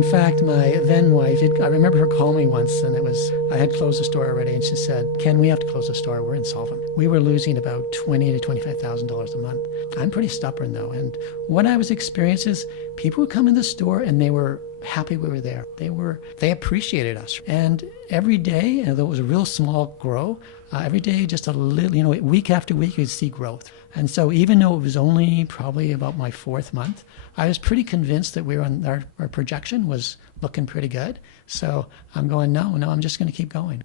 In fact, my then wife, I remember her calling me once, and I had closed the store already, and she said, Ken, we have to close the store. We're insolvent. We were losing about $20,000 to $25,000 a month. I'm pretty stubborn, though. And what I was experiencing is people would come in the store, and they were happy we were there. They appreciated us. And every day, though it was a real small grow, every day, just a little, week after week, you'd see growth. And so even though it was only probably about my fourth month, I was pretty convinced that we were on our projection was looking pretty good. So I'm going, no, I'm just going to keep going.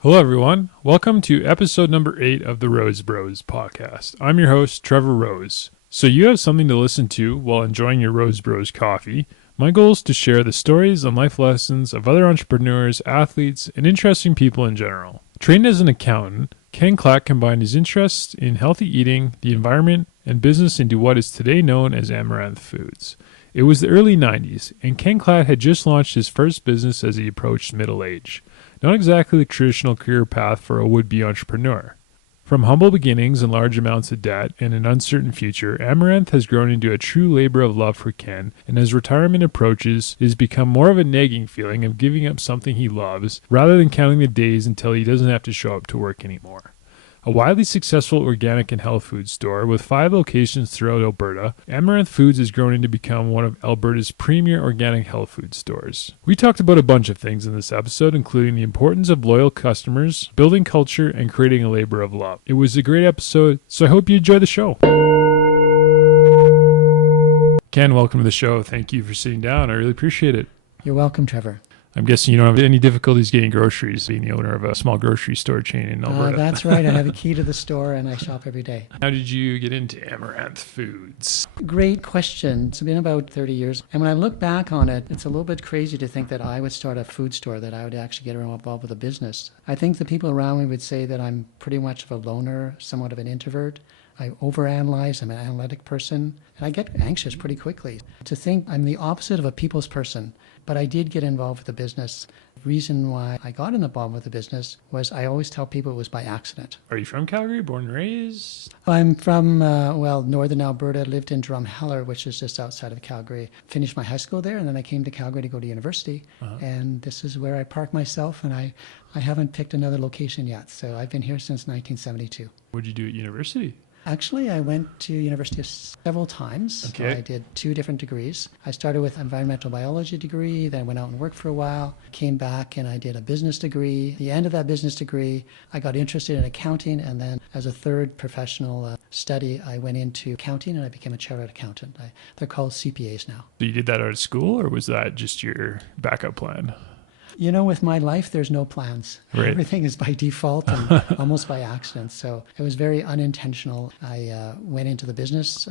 Hello, everyone. Welcome to episode number 8 of the Rose Bros podcast. I'm your host, Trevor Rose. So you have something to listen to while enjoying your Rose Bros coffee. My goal is to share the stories and life lessons of other entrepreneurs, athletes, and interesting people in general. Trained as an accountant, Ken Klatt combined his interests in healthy eating, the environment, and business into what is today known as Amaranth Foods. It was the early 90s, and Ken Klatt had just launched his first business as he approached middle age. Not exactly the traditional career path for a would-be entrepreneur. From humble beginnings and large amounts of debt and an uncertain future, Amaranth has grown into a true labor of love for Ken, and as retirement approaches, it has become more of a nagging feeling of giving up something he loves, rather than counting the days until he doesn't have to show up to work anymore. A widely successful organic and health food store with 5 locations throughout Alberta, Amaranth Foods has grown into become one of Alberta's premier organic health food stores. We talked about a bunch of things in this episode, including the importance of loyal customers, building culture, and creating a labor of love. It was a great episode, so I hope you enjoy the show. Ken, welcome to the show. Thank you for sitting down. I really appreciate it. You're welcome, Trevor. I'm guessing you don't have any difficulties getting groceries, being the owner of a small grocery store chain in Alberta. That's right. I have a key to the store and I shop every day. How did you get into Amaranth Foods? Great question. It's been about 30 years. And when I look back on it, it's a little bit crazy to think that I would start a food store, that I would actually get involved with a business. I think the people around me would say that I'm pretty much of a loner, somewhat of an introvert. I overanalyze. I'm an analytic person, and I get anxious pretty quickly. To think I'm the opposite of a people's person, but I did get involved with the business. The reason why I got involved with the business was I always tell people it was by accident. Are you from Calgary, born and raised? I'm from, northern Alberta, lived in Drumheller, which is just outside of Calgary. Finished my high school there, and then I came to Calgary to go to university. And this is where I park myself, and I haven't picked another location yet. So I've been here since 1972. What did you do at university? Actually, I went to university several times. Okay. I did 2 different degrees. I started with environmental biology degree, then I went out and worked for a while, came back and I did a business degree. At the end of that business degree, I got interested in accounting, and then as a third professional study, I went into accounting and I became a chartered accountant. They're called CPAs now. So you did that out of school, or was that just your backup plan? With my life, there's no plans. Right. Everything is by default and almost by accident. So it was very unintentional. I went into the business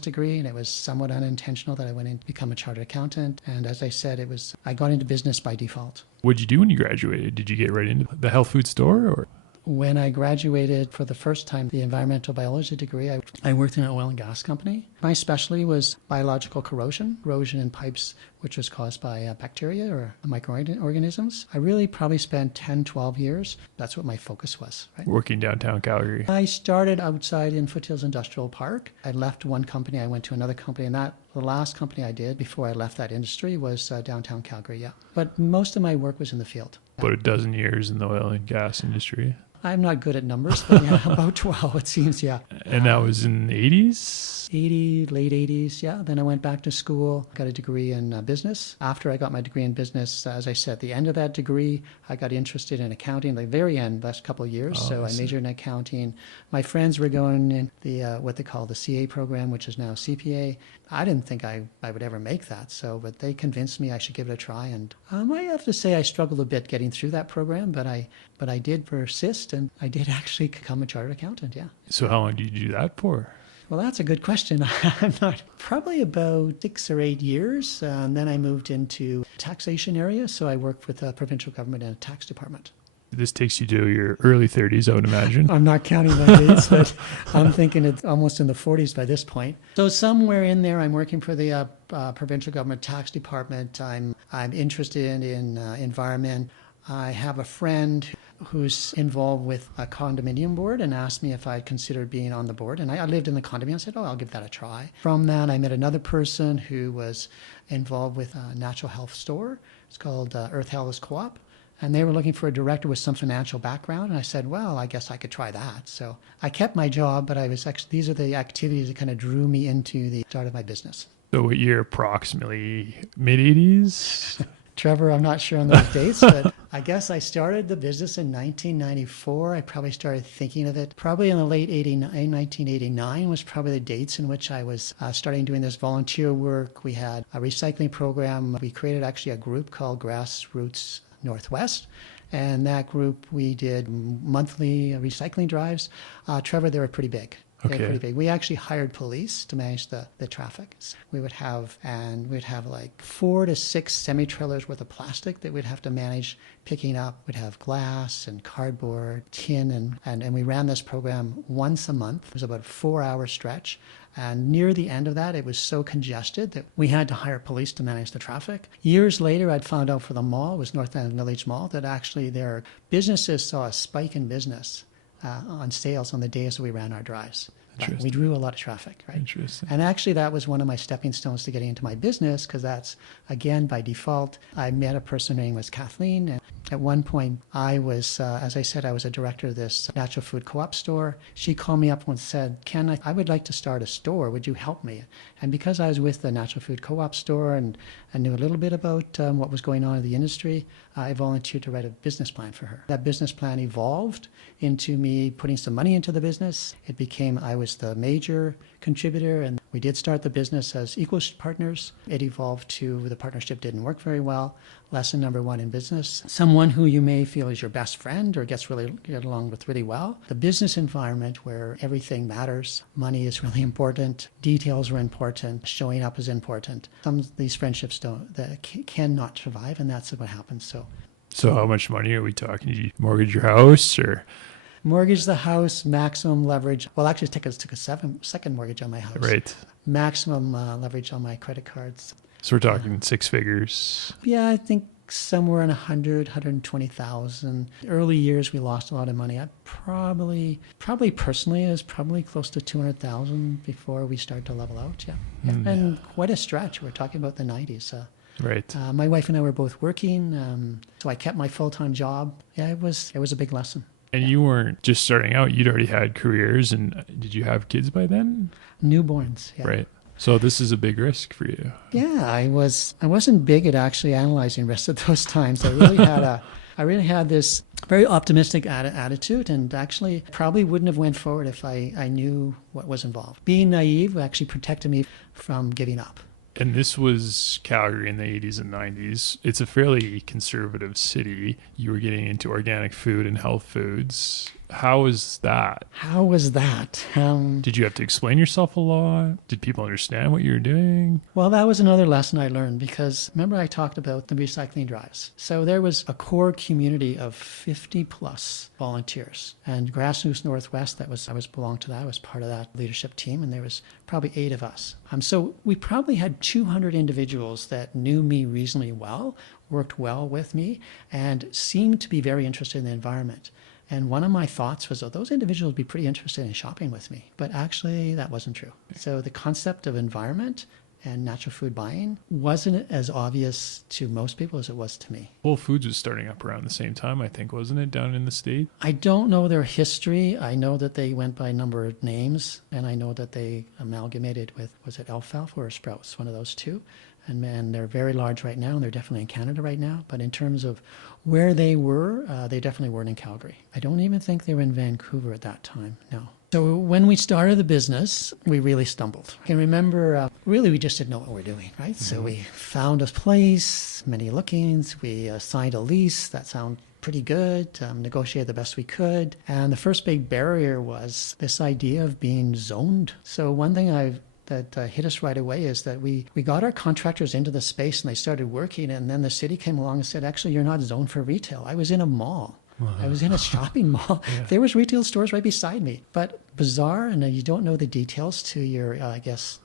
degree, and it was somewhat unintentional that I went in to become a chartered accountant. And as I said, I got into business by default. What did you do when you graduated? Did you get right into the health food store, or? When I graduated for the first time, the environmental biology degree, I worked in an oil and gas company. My specialty was biological corrosion in pipes, which was caused by bacteria or microorganisms. I really probably spent 10, 12 years. That's what my focus was. Right? Working downtown Calgary. I started outside in Foothills Industrial Park. I left one company, I went to another company, and the last company I did before I left that industry was downtown Calgary, yeah. But most of my work was in the field. About a dozen years in the oil and gas industry. I'm not good at numbers, but yeah, about 12 it seems, yeah. And that was in the 80s? Late 80s, yeah. Then I went back to school, got a degree in business. After I got my degree in business, as I said, at the end of that degree, I got interested in accounting, the very end, last couple of years. So I majored in accounting. My friends were going in the what they call the CA program, which is now CPA. I didn't think I would ever make that, but they convinced me I should give it a try. And I have to say I struggled a bit getting through that program, but I did persist, and I did actually become a chartered accountant, yeah. So how long did you do that for? Well, that's a good question. I'm not probably about 6 or 8 years. And then I moved into taxation area. So I worked with the provincial government and a tax department. This takes you to your early 30s, I would imagine. I'm not counting my days, but I'm thinking it's almost in the 40s by this point. So somewhere in there, I'm working for the provincial government tax department. I'm interested in environment. I have a friend who's involved with a condominium board and asked me if I'd considered being on the board. And I lived in the condominium. I said, oh, I'll give that a try. From that, I met another person who was involved with a natural health store. It's called Earth Health Co-op. And they were looking for a director with some financial background. And I said, well, I guess I could try that. So I kept my job, but these are the activities that kind of drew me into the start of my business. So what year approximately? Mid-80s? Trevor, I'm not sure on those dates, but I guess I started the business in 1994. I probably started thinking of it probably in the late 1989 was probably the dates in which I was starting doing this volunteer work. We had a recycling program. We created actually a group called Grassroots Northwest. And that group, we did monthly recycling drives. Trevor, they were pretty big. Okay. They're pretty big. We actually hired police to manage the traffic. We'd have like 4 to 6 semi-trailers worth of plastic that we'd have to manage picking up. We'd have glass and cardboard, tin, and we ran this program once a month. It was about a 4-hour stretch. And near the end of that, it was so congested that we had to hire police to manage the traffic. Years later, I'd found out for the mall, it was North End Village Mall, that actually their businesses saw a spike in business on sales on the days that we ran our drives. We drew a lot of traffic, right? Interesting. And actually, that was one of my stepping stones to getting into my business, because that's, again, by default. I met a person, her name was Kathleen, and at one point, I was, as I said, I was a director of this natural food co-op store. She called me up and said, Ken, I would like to start a store. Would you help me? And because I was with the natural food co-op store and I knew a little bit about what was going on in the industry, I volunteered to write a business plan for her. That business plan evolved into me putting some money into the business. It became, I was the major contributor, and we did start the business as equal partners. It evolved to the partnership didn't work very well. Lesson number 1 in business: someone who you may feel is your best friend or get along with really well. The business environment where everything matters, money is really important, details are important, showing up is important. Some of these friendships cannot survive, and that's what happens. So how much money are we talking? Did you mortgage your house or? Mortgage the house, maximum leverage. Well, actually, took a second mortgage on my house. Right. Maximum leverage on my credit cards. So we're talking 6 figures. Yeah, I think somewhere in 120,000. Early years, we lost a lot of money. I probably personally, it was probably close to 200,000 before we started to level out. Yeah. And quite a stretch. We're talking about the 90s. Right. My wife and I were both working, so I kept my full-time job. Yeah, it was a big lesson. And you weren't just starting out, you'd already had careers. And did you have kids by then? Newborns, yeah. Right. So this is a big risk for you. Yeah, I wasn't big at actually analyzing risks at those times. I really had this very optimistic attitude, and actually probably wouldn't have went forward if I knew what was involved. Being naive actually protected me from giving up. And this was Calgary in the 80s and 90s. It's a fairly conservative city. You were getting into organic food and health foods. How was that? Did you have to explain yourself a lot? Did people understand what you were doing? Well, that was another lesson I learned, because remember I talked about the recycling drives. So there was a core community of 50 plus volunteers, and Grassroots Northwest, I belonged to that. I was part of that leadership team, and there was probably 8 of us. So we probably had 200 individuals that knew me reasonably well, worked well with me, and seemed to be very interested in the environment. And one of my thoughts was, those individuals would be pretty interested in shopping with me. But actually, that wasn't true. So the concept of environment and natural food buying wasn't as obvious to most people as it was to me. Whole Foods was starting up around the same time, I think, wasn't it, down in the state? I don't know their history. I know that they went by a number of names, and I know that they amalgamated with, was it Alfalfa or Sprouts, one of those two. And they're very large right now, and they're definitely in Canada right now. But in terms of where they were, they definitely weren't in Calgary. I don't even think they were in Vancouver at that time, no. So when we started the business, we really stumbled. I can remember, really we just didn't know what we were doing, right? Mm-hmm. So we found a place, many lookings, we signed a lease. That pretty good, negotiated the best we could. And the first big barrier was this idea of being zoned. So one thing that hit us right away is that we got our contractors into the space and they started working, and then the city came along and said, actually, you're not zoned for retail. I was in a mall. I was in a shopping mall. Yeah. There was retail stores right beside me. But bizarre, and you don't know the details till you're,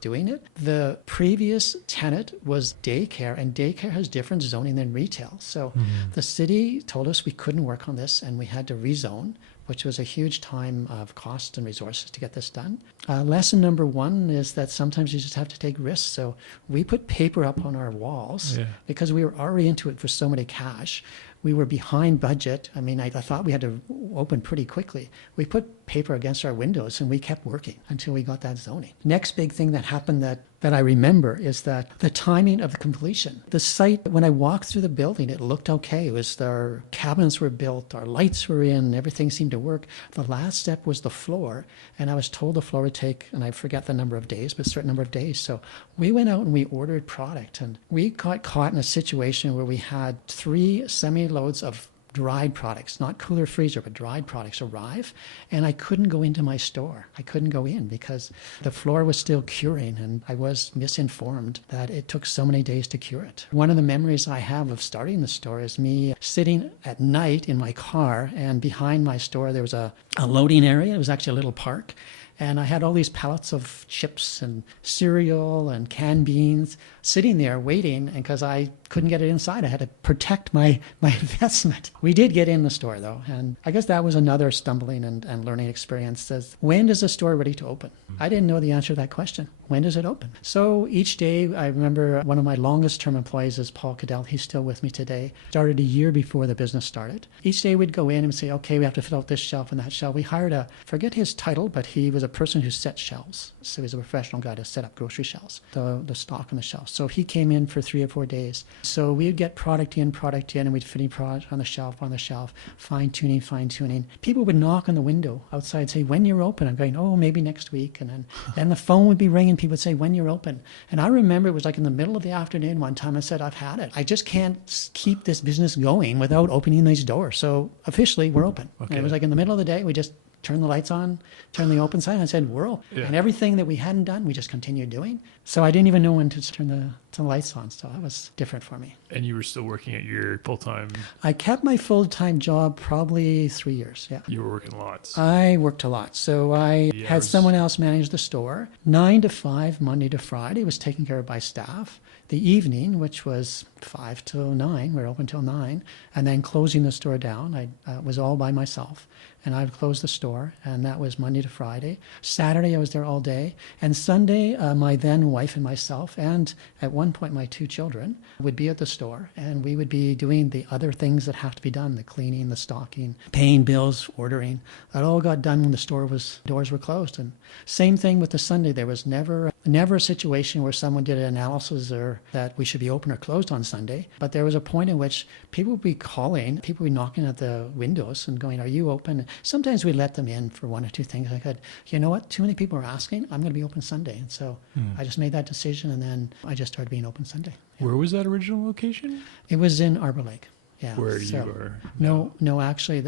doing it. The previous tenant was daycare, and daycare has different zoning than retail. So the city told us we couldn't work on this, and we had to rezone, which was a huge time of cost and resources to get this done. Lesson number one is that sometimes you just have to take risks. So we put paper up on our walls because we were already into it for so many cash. We were behind budget. I mean, I thought we had to open pretty quickly. We put paper against our windows and we kept working until we got that zoning. Next big thing that happened that I remember is that the timing of the completion. The site, when I walked through the building, it looked okay. It was our cabinets were built, our lights were in, everything seemed to work. The last step was the floor, and I was told the floor would take, and I forget the number of days, but a certain number of days. So we went out and we ordered product, and we got caught in a situation where we had 3 semi-loads of dried products, not cooler freezer, but dried products arrive. And I couldn't go into my store. I couldn't go in because the floor was still curing, and I was misinformed that it took so many days to cure it. One of the memories I have of starting the store is me sitting at night in my car, and behind my store there was a loading area. It was actually a little park. And I had all these pallets of chips and cereal and canned beans sitting there waiting, and because I couldn't get it inside, I had to protect my investment. We did get in the store, though, and I guess that was another stumbling and learning experience. Says, when is the store ready to open? I didn't know the answer to that question. When does it open? So each day, I remember one of my longest term employees is Paul Cadell. He's still with me today. Started a year before the business started. Each day we'd go in and say, okay, we have to fill out this shelf and that shelf. We hired forget his title, but he was a person who set shelves. So he's a professional guy to set up grocery shelves, the stock on the shelves. So he came in for 3 or 4 days. So we'd get product in, and we'd fit product on the shelf, fine-tuning. People would knock on the window outside and say, when you're open? I'm going, oh, maybe next week. And then the phone would be ringing. People would say, when you're open? And I remember it was like in the middle of the afternoon one time I said, I've had it. I just can't keep this business going without opening these doors. So officially, we're open. Okay. And it was like in the middle of the day, we just turn the lights on, turn the open sign, and said, we're open. Yeah. And everything that we hadn't done, we just continued doing. So I didn't even know when to turn the lights on. So that was different for me. And you were still working at your full-time? I kept my full-time job probably 3 years, yeah. You were working lots? I worked a lot. So I had someone else manage the store. 9 to 5, Monday to Friday, was taken care of by staff. The evening, which was 5 till 9, we were open till 9, and then closing the store down. I was all by myself, and I would close the store, and that was Monday to Friday. Saturday, I was there all day, and Sunday, my then wife and myself, and at one point my 2 children, would be at the store, and we would be doing the other things that have to be done, the cleaning, the stocking, paying bills, ordering. That all got done when the doors were closed. And same thing with the Sunday. There was never a situation where someone did an analysis or that we should be open or closed on Sunday. But there was a point in which people would be calling, people would be knocking at the windows and going, are you open? Sometimes we let them in for 1 or 2 things. I said, you know what? Too many people are asking. I'm going to be open Sunday. And so I just made that decision, and then I just started being open Sunday. Yeah. Where was that original location? It was in Arbor Lake. Yeah. Where you are? No, actually,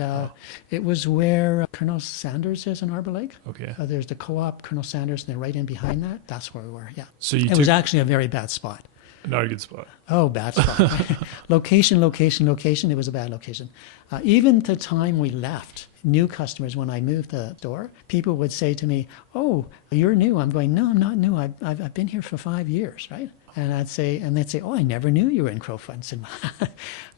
it was where Colonel Sanders is in Arbor Lake. Okay. There's the co-op, Colonel Sanders, and they're right in behind that. That's where we were, yeah. So it was actually a very bad spot. Not a good spot. Oh, bad spot. Location. It was a bad location. Even the time we left, new customers, when I moved the store, people would say to me, oh, you're new. I'm going, no, I'm not new. I've been here for 5 years, right? And they'd say, oh, I never knew you were in Crowfoot.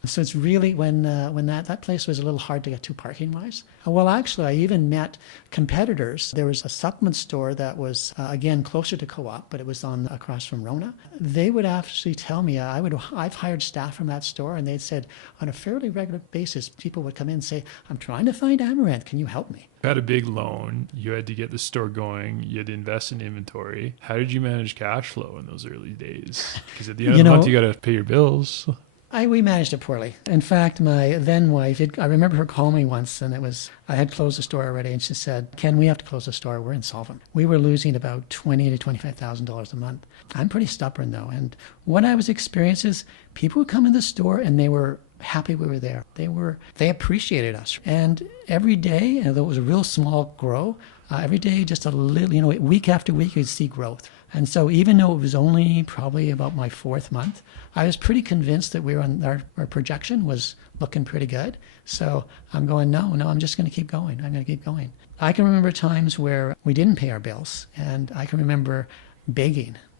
So it's really when that place was a little hard to get to parking wise. Well, actually, I even met competitors. There was a supplement store that was again closer to Co-op, but it was across from Rona. They would actually tell me I've hired staff from that store, and they'd said on a fairly regular basis, people would come in and say, I'm trying to find Amaranth. Can you help me? You had a big loan. You had to get the store going. You had to invest in inventory. How did you manage cash flow in those early days? Because at the end of the month, you got to pay your bills. We managed it poorly. In fact, my then wife, I remember her calling me once, and I had closed the store already, and she said, Ken, we have to close the store. We're insolvent. We were losing about $20,000 to $25,000 a month. I'm pretty stubborn, though. And what I was experiencing is people would come in the store, and they were happy we were there. They appreciated us. And every day, although it was a real small grow, every day just a little, week after week, you'd see growth. And so even though it was only probably about my 4th month, I was pretty convinced that we were on our projection was looking pretty good. So I'm going, no, I'm just going to keep going. I'm going to keep going. I can remember times where we didn't pay our bills, and I can remember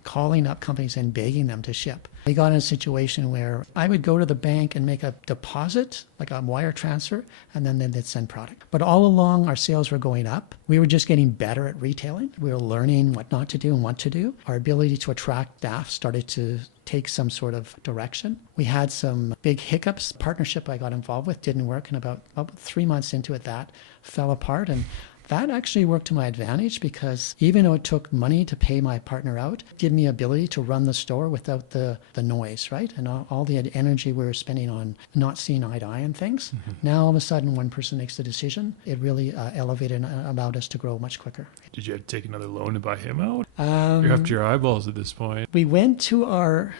calling up companies and begging them to ship. We got in a situation where I would go to the bank and make a deposit, like a wire transfer, and then they'd send product. But all along, our sales were going up. We were just getting better at retailing. We were learning what not to do and what to do. Our ability to attract staff started to take some sort of direction. We had some big hiccups. Partnership I got involved with didn't work, and about 3 months into it, that fell apart. And that actually worked to my advantage, because even though it took money to pay my partner out, it gave me ability to run the store without the noise, right? And all the energy we were spending on not seeing eye to eye and things. Mm-hmm. Now, all of a sudden, one person makes the decision. It really elevated and allowed us to grow much quicker. Did you have to take another loan to buy him out? You're up to your eyeballs at this point. We went to our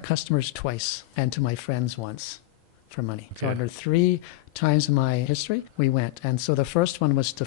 customers twice, and to my friends once for money. Okay. So under 3 times in my history, we went. And so the first one was to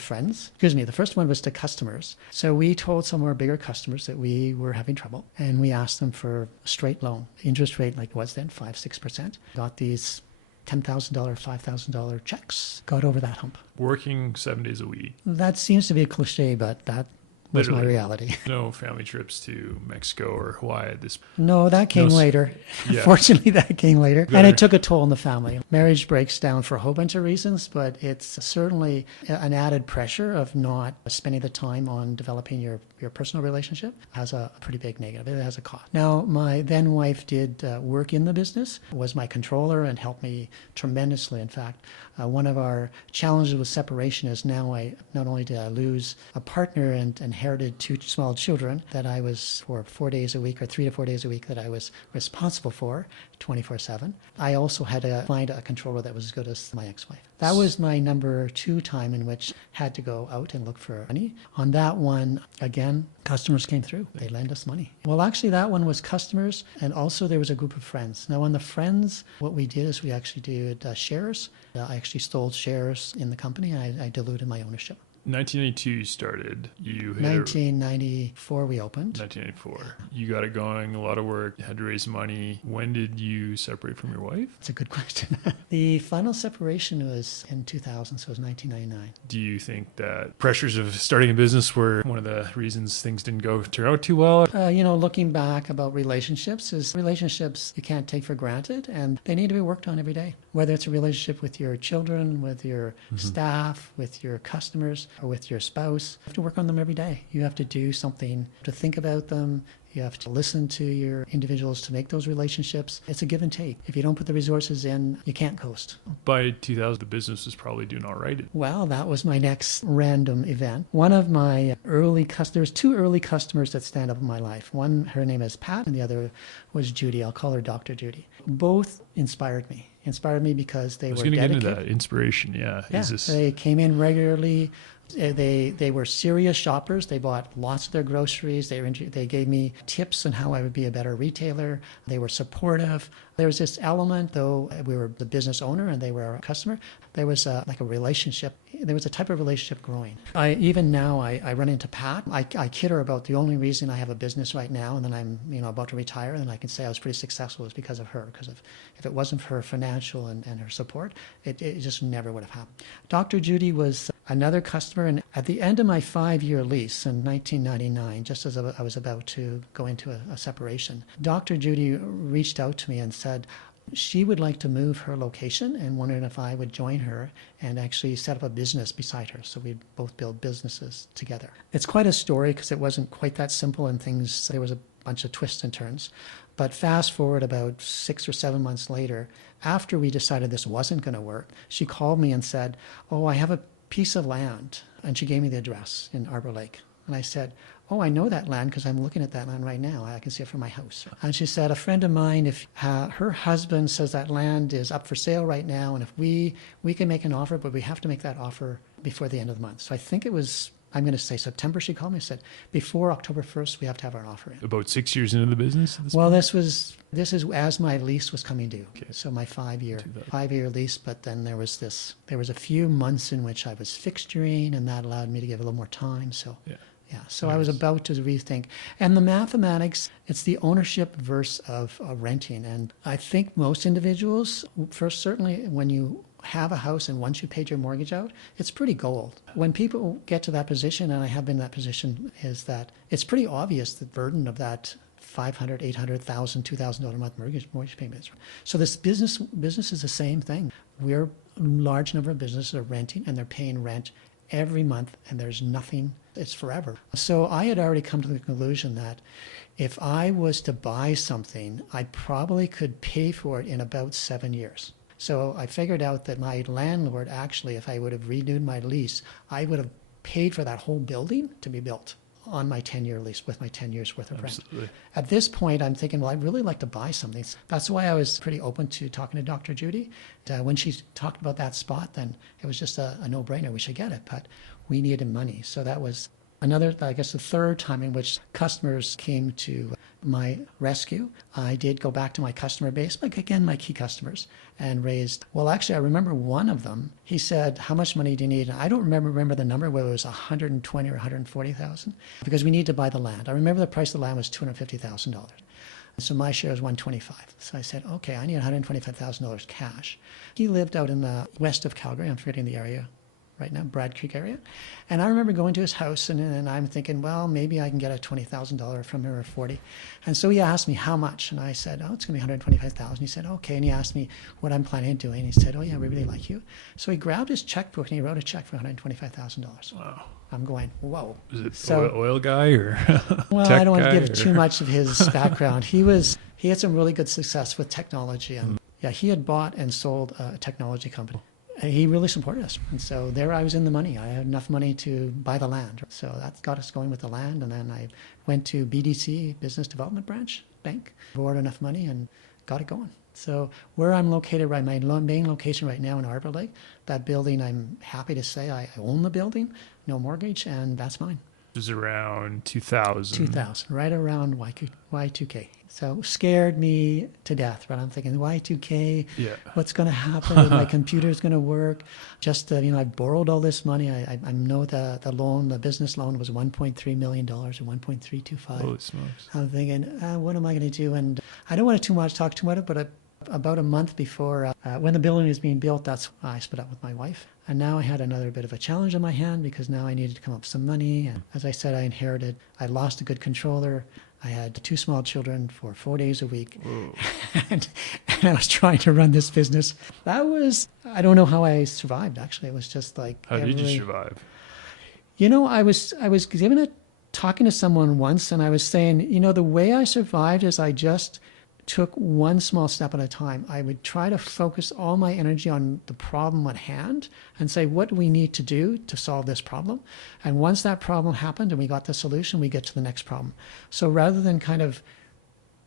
customers. So we told some of our bigger customers that we were having trouble, and we asked them for a straight loan. Interest rate like it was then, 5-6%. Got these $10,000, $5,000 checks, got over that hump. Working 7 days a week. That seems to be a cliche, but that was my reality. No family trips to Mexico or Hawaii at this point. No, that came later. Yeah. Fortunately, that came later. And it took a toll on the family. Marriage breaks down for a whole bunch of reasons, but it's certainly an added pressure of not spending the time on developing your personal relationship. Has a pretty big negative. It has a cost. Now, my then wife did work in the business, was my controller, and helped me tremendously. In fact, one of our challenges with separation is now not only did I lose a partner and inherited 2 small children that I was for 4 days a week, or 3 to 4 days a week, that I was responsible for 24/7. I also had to find a controller that was as good as my ex-wife. That was my number 2 time in which had to go out and look for money. On that one, again, customers came through. They lent us money. Well, actually, that one was customers, and also there was a group of friends. Now, on the friends, what we did is we actually did shares. I actually stole shares in the company, and I diluted my ownership. 1992 you started. 1994 we opened. 1994. You got it going, a lot of work, had to raise money. When did you separate from your wife? That's a good question. The final separation was in 2000, so it was 1999. Do you think that pressures of starting a business were one of the reasons things didn't turn out too well? Looking back about relationships you can't take for granted, and they need to be worked on every day. Whether it's a relationship with your children, with your staff, with your customers, or with your spouse, you have to work on them every day. You have to do something to think about them. You have to listen to your individuals to make those relationships. It's a give and take. If you don't put the resources in, you can't coast. By 2000, the business was probably doing all right. Well, that was my next random event. One of my there's 2 early customers that stand up in my life. One, her name is Pat, and the other was Judy. I'll call her Dr. Judy. Both inspired me because they were dedicated. I was going to get into that. Inspiration, yeah. They came in regularly. They were serious shoppers. They bought lots of their groceries. They gave me tips on how I would be a better retailer. They were supportive. There was this element, though we were the business owner and they were a customer, there was like a relationship. There was a type of relationship growing. Even now, I run into Pat. I kid her about the only reason I have a business right now and then I'm about to retire, and I can say I was pretty successful is because of her. Because if it wasn't for her financial and her support, it just never would have happened. Dr. Judy was another customer, and at the end of my 5-year lease in 1999, just as I was about to go into a separation, Dr. Judy reached out to me and said she would like to move her location and wondered if I would join her and actually set up a business beside her. So we'd both build businesses together. It's quite a story because it wasn't quite that simple and there was a bunch of twists and turns. But fast forward about 6 or 7 months later, after we decided this wasn't going to work, she called me and said, "Oh, I have a piece of land." And she gave me the address in Arbor Lake. And I said, "Oh, I know that land because I'm looking at that land right now. I can see it from my house." And she said, "A friend of mine, if her husband says that land is up for sale right now, and if we can make an offer, but we have to make that offer before the end of the month." So I think it was I'm going to say September, she called me and said, before October 1st, we have to have our offer in. About 6 years into the business at this Well, point? this is as my lease was coming due. Okay. So my 5-year 2000. lease, but then there was a few months in which I was fixturing, and that allowed me to give a little more time. So yeah, so I was about to rethink. And the mathematics, it's the ownership versus of renting. And I think most individuals, first, certainly when you have a house and once you paid your mortgage out, it's pretty gold. When people get to that position, and I have been in that position, is that it's pretty obvious the burden of that $500, $800, $2,000 a month mortgage payments. So this business is the same thing. We're a large number of businesses are renting, and they're paying rent every month, and there's nothing. It's forever. So I had already come to the conclusion that if I was to buy something, I probably could pay for it in about 7 years. So I figured out that my landlord, actually, if I would have renewed my lease, I would have paid for that whole building to be built on my 10-year lease with my 10 years worth of Absolutely. rent. At this point, I'm thinking, well, I'd really like to buy something. That's why I was pretty open to talking to Dr. Judy. When she talked about that spot, then it was just a no-brainer. We should get it, but we needed money. So that was another, I guess, the third time in which customers came to my rescue. I did go back to my customer base, like again, my key customers, and raised, well, actually, I remember one of them, he said, how much money do you need? And I don't remember the number, whether it was 120 or 140,000, because we need to buy the land. I remember the price of the land was $250,000. So my share was 125. So I said, okay, I need $125,000 cash. He lived out in the west of Calgary. I'm forgetting the area right now, Brad Creek area. And I remember going to his house, and I'm thinking, well, maybe I can get a $20,000 from him, or 40. And so he asked me how much, and I said, oh, it's going to be $125,000. He said, okay. And he asked me what I'm planning on doing. He said, oh yeah, we really like you. So he grabbed his checkbook and he wrote a check for $125,000. Wow. I'm going, whoa. Is it So- oil guy or Well, tech I don't want guy to give or- too much of his background. He had some really good success with technology, and yeah, he had bought and sold a technology company. And he really supported us, and so there I was in the money. I had enough money to buy the land, so that got us going with the land. And then I went to BDC, Business Development Branch Bank, borrowed enough money and got it going. So where I'm located, right, my main location right now in Arbor Lake, that building, I'm happy to say I own the building, no mortgage, and that's mine. It was around 2000. 2000, right around Y2K. So scared me to death, right? I'm thinking Y2K, Yeah. what's going to happen? Is my computer's going to work? Just, I borrowed all this money. I know the business loan was $1.3 million or 1.325. Holy smokes. I'm thinking, what am I going to do? And I don't want to talk too much, but about a month before, when the building was being built, that's when I split up with my wife. And now I had another bit of a challenge on my hand, because now I needed to come up with some money. And as I said, I lost a good controller. I had 2 small children for 4 days a week. and I was trying to run this business. I don't know how I survived, actually. It was just like... How did you survive? I was talking to someone once, and I was saying, the way I survived is I just took one small step at a time. I would try to focus all my energy on the problem at hand and say, what do we need to do to solve this problem? And once that problem happened and we got the solution, we get to the next problem. So rather than kind of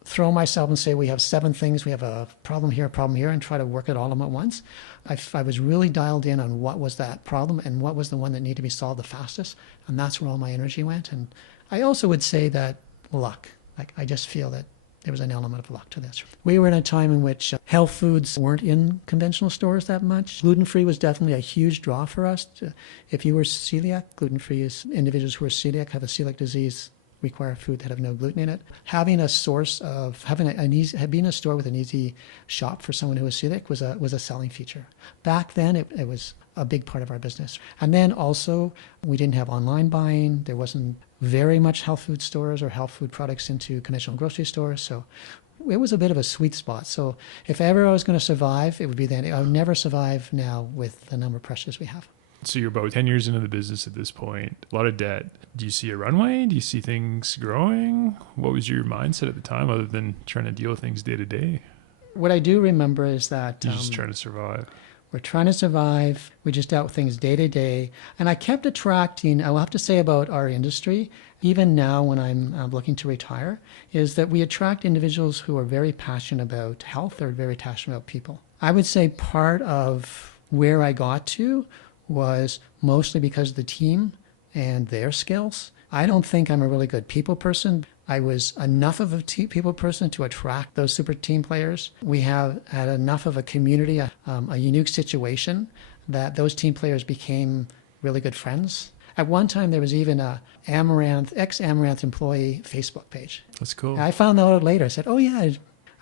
throw myself and say, we have 7 things, we have a problem here, and try to work it all of them at once, I was really dialed in on what was that problem and what was the one that needed to be solved the fastest. And that's where all my energy went. And I also would say that luck, I just feel that there was an element of luck to this. We were in a time in which health foods weren't in conventional stores that much. Gluten-free was definitely a huge draw for us. If you were celiac, gluten-free is individuals who are celiac, have a celiac disease, require food that have no gluten in it. Having a source of, being a store with an easy shop for someone who was celiac was a selling feature. Back then, it was a big part of our business. And then also, we didn't have online buying. There wasn't very much health food stores or health food products into conventional grocery stores. So it was a bit of a sweet spot. So if ever I was going to survive, it would be then. I would never survive now with the number of pressures we have. So you're about 10 years into the business at this point, a lot of debt. Do you see a runway? Do you see things growing? What was your mindset at the time, other than trying to deal with things day to day? What I do remember is that You're just trying to survive. We're trying to survive. We just dealt with things day to day. And I kept attracting, I'll have to say about our industry, even now when I'm looking to retire, is that we attract individuals who are very passionate about health. They're very passionate about people. I would say part of where I got to was mostly because of the team and their skills. I don't think I'm a really good people person. I was enough of a people person to attract those super team players. We have had enough of a community, a unique situation, that those team players became really good friends. At one time, there was even a ex-Amaranth employee Facebook page. That's cool. And I found that out later. I said, oh, yeah.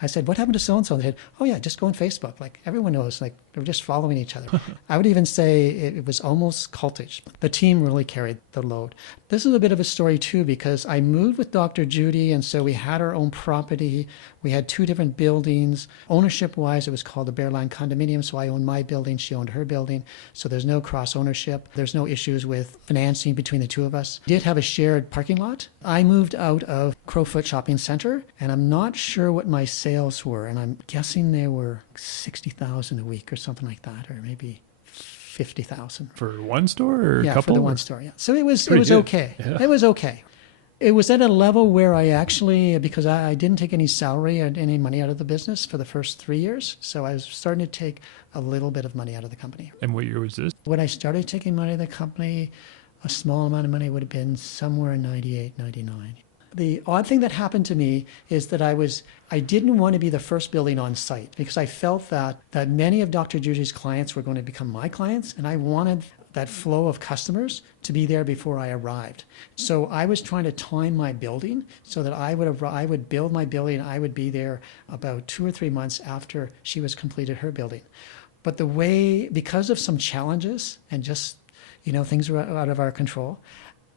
I said, what happened to so-and-so? They said, oh, yeah, just go on Facebook. Like, everyone knows. Like, they're just following each other. I would even say it was almost cultish. The team really carried the load. This is a bit of a story, too, because I moved with Dr. Judy, and so we had our own property. We had 2 different buildings. Ownership-wise, it was called the Bearline Condominium, so I owned my building, she owned her building. So there's no cross-ownership. There's no issues with financing between the 2 of us. We did have a shared parking lot. I moved out of Crowfoot Shopping Center, and I'm not sure what my sales were, and I'm guessing they were $60,000 a week or something like that, or maybe $50,000 for one store or a couple? For the one store. Yeah, so it was good. okay. Yeah. It was okay. It was at a level where I actually, because I didn't take any salary or any money out of the business for the first 3 years, so I was starting to take a little bit of money out of the company. And what year was this? When I started taking money out of the company, a small amount of money would have been somewhere in 98, 99. The odd thing that happened to me is that I didn't want to be the first building on site, because I felt that many of Dr. Judy's clients were going to become my clients, and I wanted that flow of customers to be there before I arrived. So I was trying to time my building so that I would build my building, and I would be there about 2 or 3 months after she was completed her building. But because of some challenges and just, things were out of our control,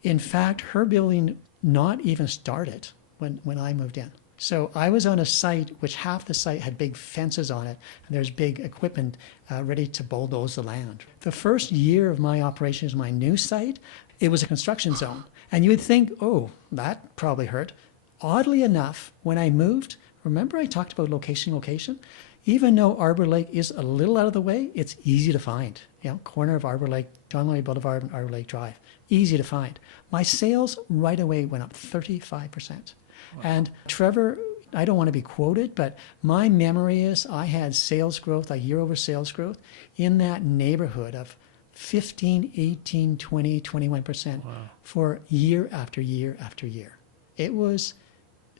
in fact, her building not even started when I moved in. So I was on a site which half the site had big fences on it, and there's big equipment ready to bulldoze the land. The first year of my operation as my new site, it was a construction zone. And you would think, oh, that probably hurt. Oddly enough, when I moved, remember I talked about location? Even though Arbor Lake is a little out of the way, it's easy to find. Corner of Arbor Lake, John Murray Boulevard and Arbor Lake Drive. Easy to find. My sales right away went up 35%. Wow. And Trevor, I don't want to be quoted, but my memory is I had sales growth, a year over sales growth, in that neighborhood of 15, 18, 20, 21% for year after year after year. It was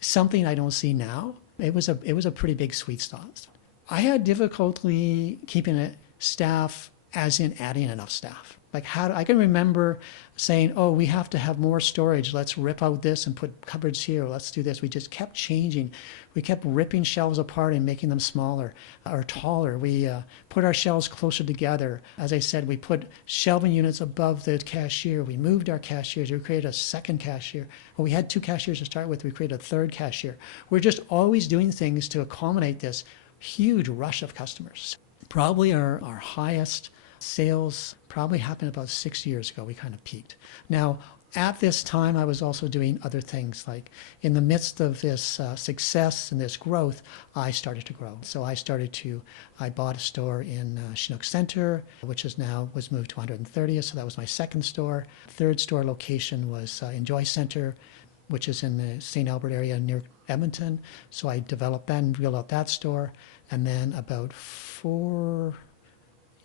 something I don't see now. It was a pretty big sweet spot. I had difficulty keeping a staff, as in adding enough staff. I can remember saying, oh, we have to have more storage. Let's rip out this and put cupboards here. Let's do this. We just kept changing. We kept ripping shelves apart and making them smaller or taller. We put our shelves closer together. As I said, we put shelving units above the cashier. We moved our cashiers. We created a second cashier. Well, we had 2 cashiers to start with. We created a third cashier. We're just always doing things to accommodate this huge rush of customers. Probably our highest sales probably happened about 6 years ago. We kind of peaked. Now, at this time, I was also doing other things. Like in the midst of this success and this growth, I started to grow. So I bought a store in Chinook Center, which was moved to 130th. So that was my second store. Third store location was in Joy Center, which is in the St. Albert area near Edmonton. So I developed that and built out that store. And then about 4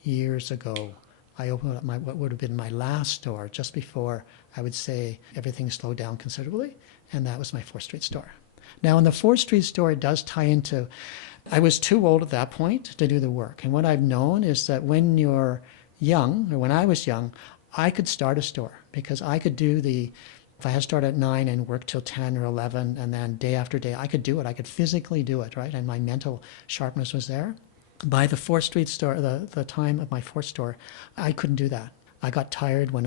years ago, I opened up what would have been my last store just before, I would say, everything slowed down considerably, and that was my 4th Street store. Now, in the 4th Street store, it does tie into, I was too old at that point to do the work. And what I've known is that when you're young, or when I was young, I could start a store because I could do if I had to start at 9 and work till 10 or 11, and then day after day, I could do it. I could physically do it, right? And my mental sharpness was there. By the 4th Street store, the time of my 4th store, I couldn't do that. I got tired when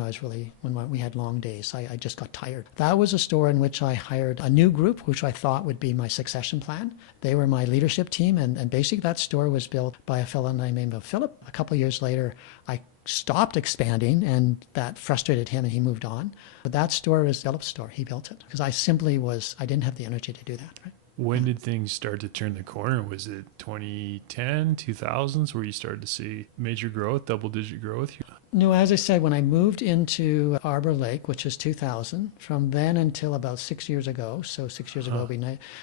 we had long days. I just got tired. That was a store in which I hired a new group, which I thought would be my succession plan. They were my leadership team, and basically that store was built by a fellow named Philip. A couple of years later, I stopped expanding, and that frustrated him, and he moved on. But that store was Philip's store. He built it because I didn't have the energy to do that, right? When did things start to turn the corner? Was it 2010, 2000s where you started to see major growth, double-digit growth? No, as I said, when I moved into Arbor Lake, which is 2000, from then until about 6 years ago, so 6 years ago,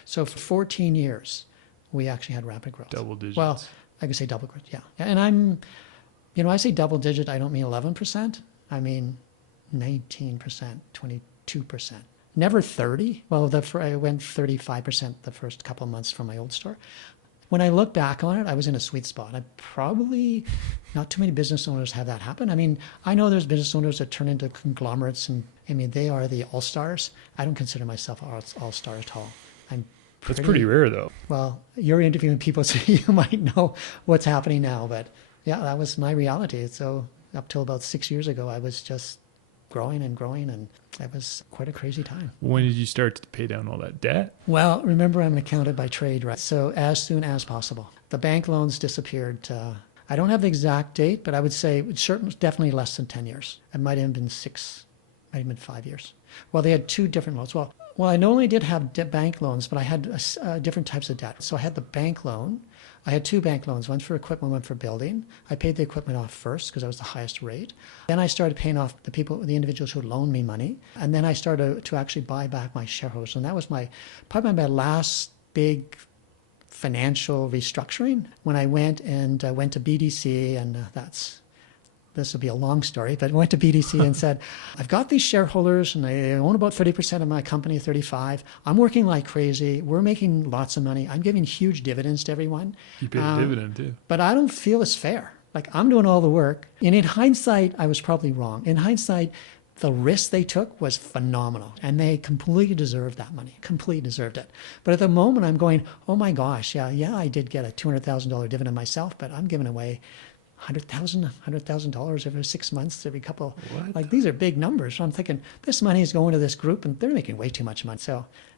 so for 14 years, we actually had rapid growth. Double digits. Well, I could say double growth, yeah. And I say double digit, I don't mean 11%. I mean 19%, 22%. Never 30. Well, I went 35% the first couple of months from my old store. When I look back on it, I was in a sweet spot. Not too many business owners have that happen. I mean, I know there's business owners that turn into conglomerates, and I mean, they are the all-stars. I don't consider myself all-star at all. That's pretty rare, though. Well, you're interviewing people, so you might know what's happening now. But yeah, that was my reality. So up till about 6 years ago, I was just growing, and it was quite a crazy time. When did you start to pay down all that debt? Well, remember, I'm an accountant by trade, right? So as soon as possible. The bank loans disappeared. I don't have the exact date, but I would say definitely less than 10 years. It might have been 6, might have been 5 years. Well, they had two different loans. Well, I not only did have bank loans, but I had different types of debt. So I had the bank loan. I had two bank loans, one for equipment, one for building. I paid the equipment off first because that was the highest rate. Then I started paying off the individuals who loaned me money. And then I started to actually buy back my shareholders. And that was probably my last big financial restructuring when I went to BDC, and this will be a long story, but I went to BDC and said, I've got these shareholders and they own about 30% of my company, 35. I'm working like crazy. We're making lots of money. I'm giving huge dividends to everyone. You paid a dividend too. But I don't feel it's fair. Like, I'm doing all the work. And in hindsight, I was probably wrong. In hindsight, the risk they took was phenomenal, and they completely deserved that money, completely deserved it. But at the moment, I'm going, oh my gosh, yeah, I did get a $200,000 dividend myself, but I'm giving away $100,000 every 6 months, every couple. What? Like, these are big numbers. So I'm thinking, this money is going to this group, and they're making way too much money.